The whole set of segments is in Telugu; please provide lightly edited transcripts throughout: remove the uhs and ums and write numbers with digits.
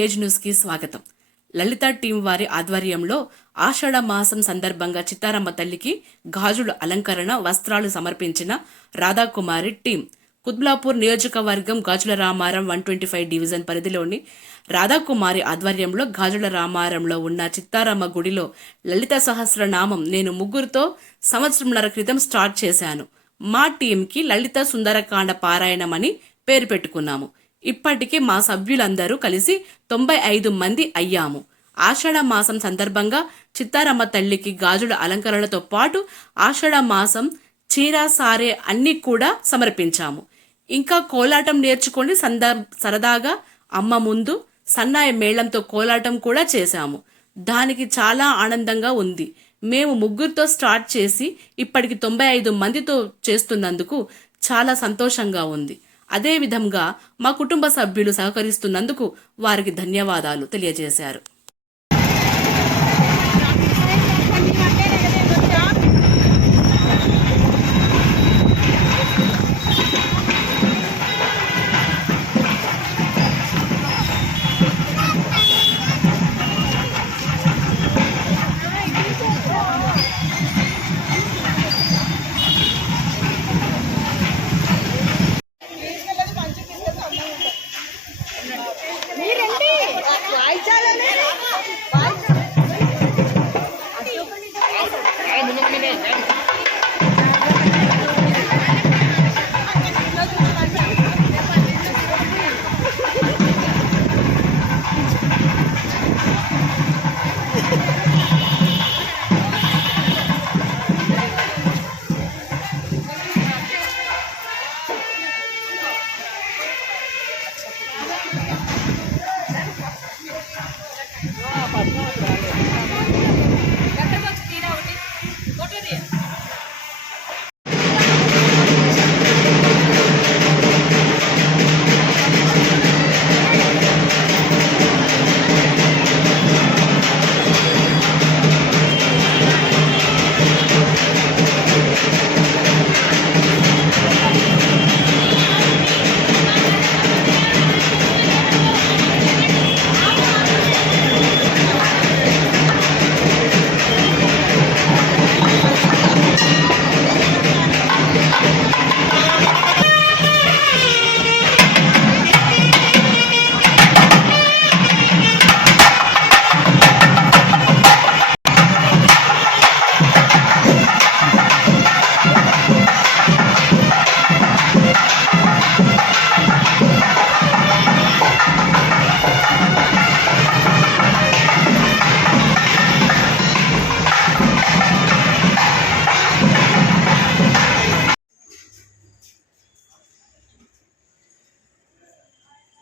తేజ్ న్యూస్కి స్వాగతం. లలిత టీం వారి ఆధ్వర్యంలో ఆషాఢ మాసం సందర్భంగా చిత్తారమ్మ తల్లికి గాజుల అలంకరణ వస్త్రాలు సమర్పించిన రాధాకుమారి టీం కుత్బులాపూర్ నియోజకవర్గం గాజుల రామారం 125 డివిజన్ పరిధిలోని రాధాకుమారి ఆధ్వర్యంలో గాజుల రామారంలో ఉన్న చిత్తారమ్మ గుడిలో లలిత సహస్రనామం నేను ముగ్గురుతో సంవత్సరంన్నర క్రితం స్టార్ట్ చేశాను. మా టీంకి లలిత సుందరకాండ పారాయణం అని పేరు పెట్టుకున్నాము. ఇప్పటికే మా సభ్యులందరూ కలిసి 95 మంది అయ్యాము. ఆషాఢ మాసం సందర్భంగా చిత్తారమ్మ తల్లికి గాజుల అలంకరణతో పాటు ఆషాఢ మాసం చీర సారే అన్నీ కూడా సమర్పించాము. ఇంకా కోలాటం నేర్చుకొని సరదాగా అమ్మ ముందు సన్నాయి మేళంతో కోలాటం కూడా చేశాము. దానికి చాలా ఆనందంగా ఉంది. మేము ముగ్గురితో స్టార్ట్ చేసి ఇప్పటికి 95 మందితో చేస్తున్నందుకు చాలా సంతోషంగా ఉంది. అదేవిధంగా మా కుటుంబ సభ్యులు సహకరిస్తున్నందుకు వారికి ధన్యవాదాలు తెలియజేశారు.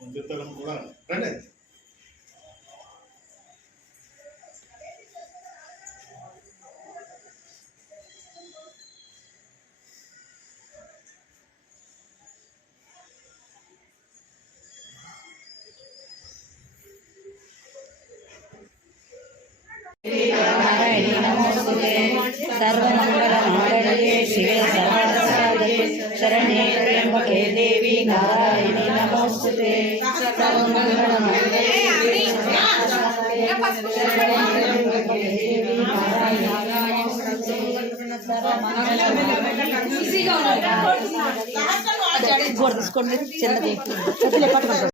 ముందుతరం కూడా రండి. सर्वमंगलमांगल्ये शिवे सर्वार्थसाधके शरण्ये त्र्यंबके देवी नारायणी नमोस्तुते. सर्वमंगलमांगल्ये शिवे सर्वार्थसाधके शरण्ये त्र्यंबके देवी नारायणी नमोस्तुते. सर्वमंगलमांगल्ये